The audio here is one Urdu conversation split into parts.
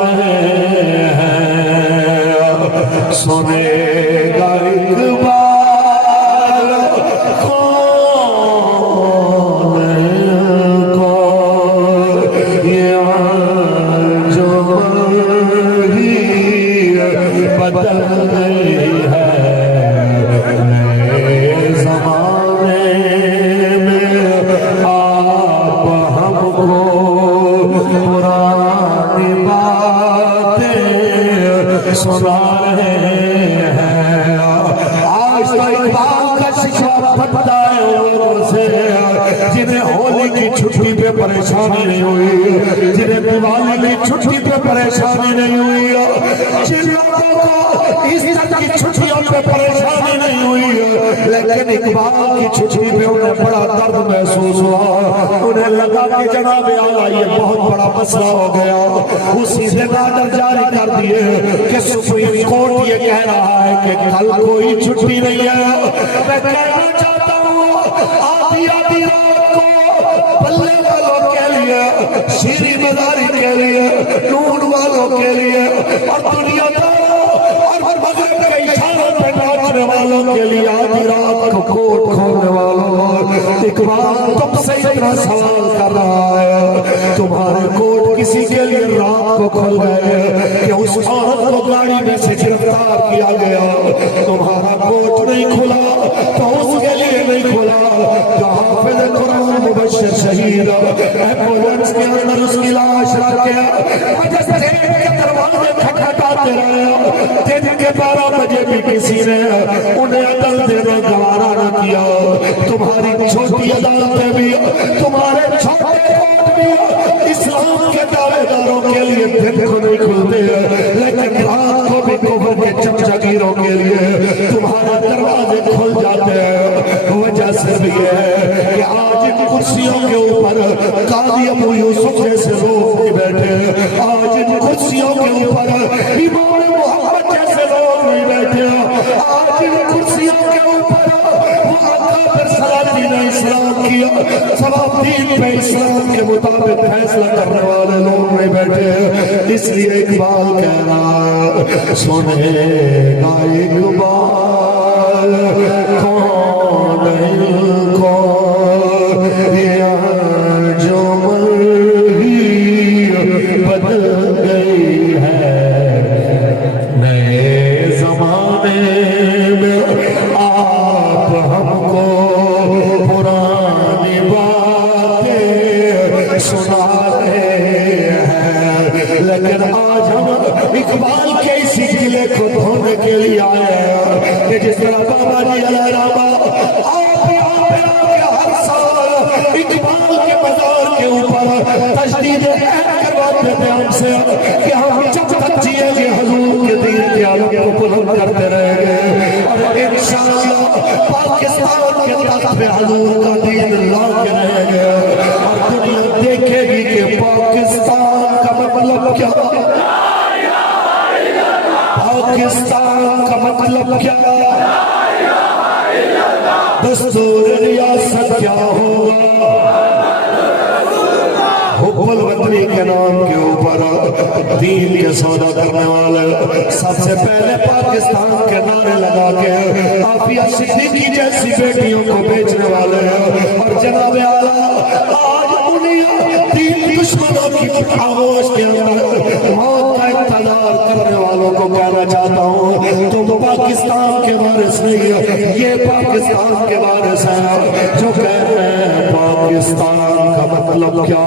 رہے ہیں سنے گا ایک بار کون یہ انجمن ہی بدل گئی ہے نئے زمانے میں آپ ہم کو پرانی باتیں سنا رہے ہیں آج تو اقبال کا شکوہ پھٹتا ہے لوگوں سے جنہیں ہولی کی چھٹی پہ پریشانی نہیں ہوئی جنہیں دیوالی کی چھٹی پہ پریشانی نہیں ہوئی جن لوگوں کو اس طرح کی چھٹیوں پہ پریشانی نہیں ہوئی لیکن اقبال کی چھٹی پہ انہیں بڑا درد محسوس ہوا انہیں لگا کہ جناب اعلیٰ یہ بہت بڑا مسئلہ ہو گیا اسی سے آرڈر جاری کر دیے کہ سپریم کورٹ یہ کہہ رہا ہے کہ کل کوئی چھٹی نہیں ہے میں کہنا چاہتا ہوں آدھی آدھی رات کو بلے والوں کے لیے شیری مزاری کے لیے نون والوں کے لیے اور دنیا داروں اور مغرب کے اشاروں پہ ناچنے والوں کے لیے آدھی رات کو کوٹ کھولنے والوں اقبال تم سے اتنا سوال کر رہا ہے تمہارے کوٹ کسی کے لیے رات کو کھل گئے کہ اس عورت کو گاڑی میں سے گرفتار کیا گیا تمہارا کوٹ نہیں کھلا تو اس کے لیے نہیں کھلا جو حافظ قرآن مبشر شہید ایمبولینس کے اندر اس کی لاش رکھ گیا مجھے کے دروازے کھٹکھٹاتے رہے دن کے 12 بجے بھی کسی نے انہیں عدل دینا گوارا نہ کیا تمہاری چھوٹی عدالتیں بھی تمہارے چھوٹے کوٹ بھی اسلام کے دعوے داروں کے لیے دن کو نہیں کھلتے لیکن رات کو بھی کفر کے چمچگیروں کے لیے تمہارے دروازے کھل جاتے ہیں وجہ صرف یہ ہے کہ آج ان کرسیوں کے اوپر قاضی ابو یوسف جیسے لوگ نہیں بیٹھے آج ان کرسیوں کے اوپر امام محمد جیسے لوگ نہیں بیٹھے آج ان کرسیوں کے اوپر سلاطین اسلام کیا سلاطین پہ اسلام کے مطابق فیصلہ کرنے والے لوگ نہیں بیٹھے اس لیے اقبال کہہ رہا سنے گا اقبال کون کو یہ انجمن ہی بدل گئی ہے نئے زمانے میں آپ ہم کو پرانی باتیں سنا رہے ہیں لیکن آج ہم اقبال کے اسی قلعے کو دھونے کے لیے آئے ہیں کہ جس طرح بابا جی علیہ رحمہ آپ ہر سال اقبال کے مزار کے اوپر تجدید کرواتے تھے ہم سے کہ ہم جب تک جیے گے حضور کے دین کے عالم کو بلند کرتے رہیں گے اور انشاءاللہ پاکستان کے تخت پہ حضور کا دین لا کے رہیں گے اور دنیا دیکھے گی کہ پاکستان کا مطلب کیا پاکستان کا مطلب کیا دستور ریاست کیا ہوگا حب الوطنی کے نام کے اوپر دین کے سودا کرنے والے سب سے پہلے پاکستان کے نعرے لگا کے عافیہ صدیقی جیسی بیٹیوں کو بیچنے والے اور جناب اعلیٰ آج انہیں دین دشمنوں کی آغوش کے اندر موت کا اقتدار کرنے والوں کو کہنا چاہتا ہوں تم پاکستان کے وارث نہیں یہ پاکستان کے وارث ہیں جو کہہ رہے ہیں پاکستان کا مطلب کیا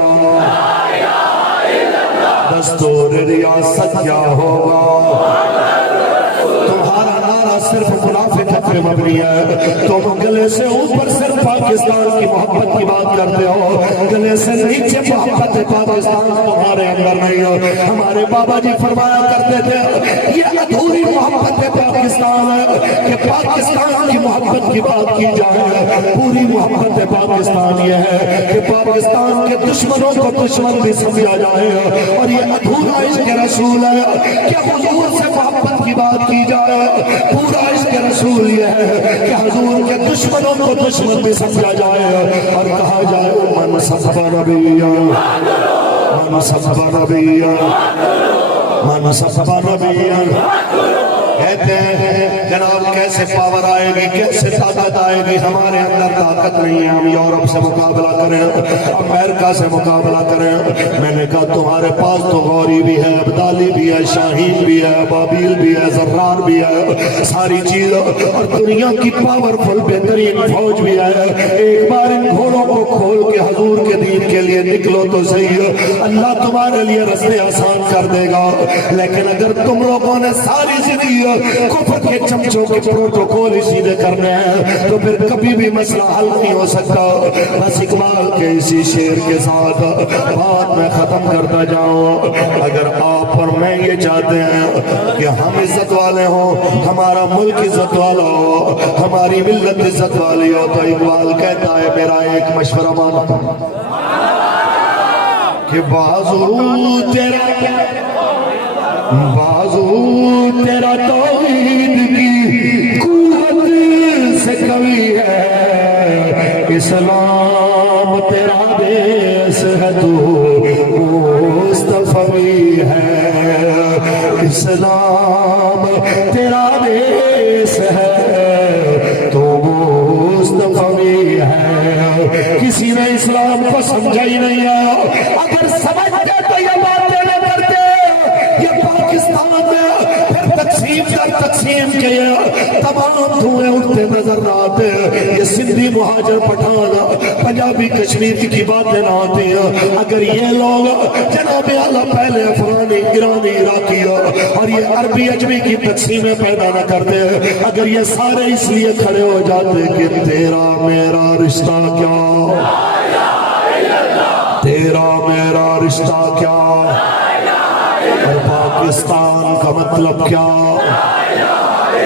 دستور ریاست کیا ہوگا تمہارا نعرہ صرف منافقت پہ مبنی ہے تم گلے سے اوپر صرف پاکستان کی محبت کی بات کرتے ہو گلے سے نیچے محبت پاکستان تمہارے اندر نہیں ہو ہمارے بابا جی فرمایا کرتے تھے یہ ادھوری محبت پاکستان ہے کہ پاکستان کی محبت کی بات کی جائے پوری محبت پاکستان یہ ہے کہ پاکستان کے دشمنوں کو دشمن بھی سمجھا جائے اور یہ ادھورا عشق رسول ہے کہ حضور سے محبت کی بات کی جائے پورا عشق رسول یہ ہے کہ حضور کے دشمنوں کو دشمن بھی سمجھا جائے اور کہا جائے من صحبہ نبیہ من صحبہ نبیہ من سب نبیاں کہتے ہیں جناب کیسے پاور آئے گی کیسے طاقت آئے گی ہمارے اندر طاقت نہیں ہے ہم یورپ سے مقابلہ کریں امریکہ سے مقابلہ کریں میں نے کہا تمہارے پاس تو غوری بھی ہے ابدالی بھی ہے شاہین بھی ہے بابیل بھی ہے زرار بھی ہے ساری چیز اور دنیا کی پاورفل بہترین فوج بھی ہے ایک بار ان گھوڑوں کو کھول کے حضور کے دین کے لیے نکلو تو صحیح اللہ تمہارے لیے رستے آسان کر دے گا لیکن اگر تم لوگوں نے ساری زندگی کفر کے چمچوں کے پروٹوکول سیدھے کرنے ہیں تو پھر کبھی بھی مسئلہ حل نہیں ہو سکتا بس اقبال کے اسی شعر کے ساتھ بات میں ختم کرتا جاؤں اگر آپ اور میں یہ چاہتے ہیں کہ ہم عزت والے ہوں ہمارا ملک عزت والا ہو ہماری ملت عزت والی ہو تو اقبال کہتا ہے میرا ایک مشورہ مانو کہ بازو تیرا توحید کی قوت سے قوی ہے اسلام تیرا دیس ہے تو مصطفی ہے اسلام تیرا دیس ہے تو مصطفی ہے کسی نے اسلام کو سمجھا ہی نہیں ہے اگر سمجھتے تو یہ باتیں نہ کرتے یہ پاکستان میں تقسیم کے تمام دھوئے اٹھتے نظر نہ آتے یہ سندھی مہاجر پٹھان پنجابی کشمیر کی باتیں نہ آتی اگر یہ لوگ جناب اعلیٰ پہلے افغانی ایرانی عراقی اور یہ عربی اجمی کی تقسیمیں پیدا نہ کرتے اگر یہ سارے اس لیے کھڑے ہو جاتے کہ تیرا میرا رشتہ کیا تیرا میرا رشتہ کیا اور پاکستان کا مطلب کیا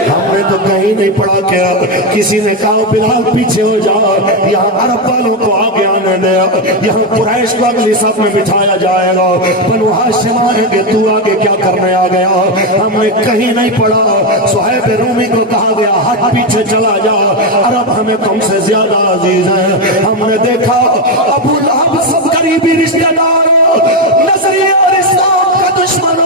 ہم نے تو کہیں نہیں پڑھا کیا کسی نے کہا بلال پیچھے ہو جا یہاں عرب والوں کو آگے آنے دے یہاں قریش کو اگلی صف میں بٹھایا جائے گا بنو ہاشم آئیں گے تو آگے کیا کرنے آ گیا ہم نے کہیں نہیں پڑھا صہیب رومی کو کہا گیا ہٹ پیچھے چلا جا عرب ہمیں تم سے زیادہ عزیز ہیں ہم نے دیکھا ابو لہب سب قریبی رشتہ دار نظریہ اور اسلام کا دشمن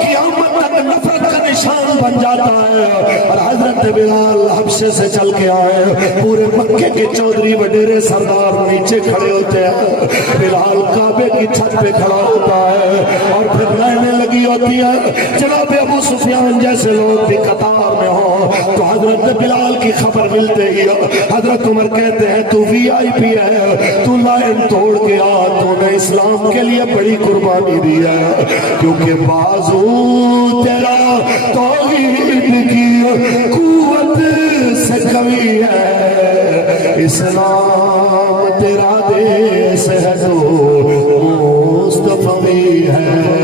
قیامت تک نفرت کا نشان بن جاتا ہے اور حضرت بلال حبشے سے چل کے آئے پورے مکے کے چودھری وڈیرے سردار نیچے کھڑے ہوتے ہیں بلال کعبے کی چھت پہ کھڑا ہوتا ہے اور پھر لائنیں لگی ہوتی ہیں جناب ابو سفیان جیسے لوگ بھی قطار میں ہوں تو حضرت بلال کی خبر ملتے ہی حضرت عمر کہتے ہیں تو وی آئی پی ہے تو لائن توڑ کے آ تو نے اسلام کے لیے بڑی قربانی دی ہے کیونکہ بازو تیرا توحید کی قوت سے قوی ہے اسلام تیرا دیس ہے تو مصطفی ہے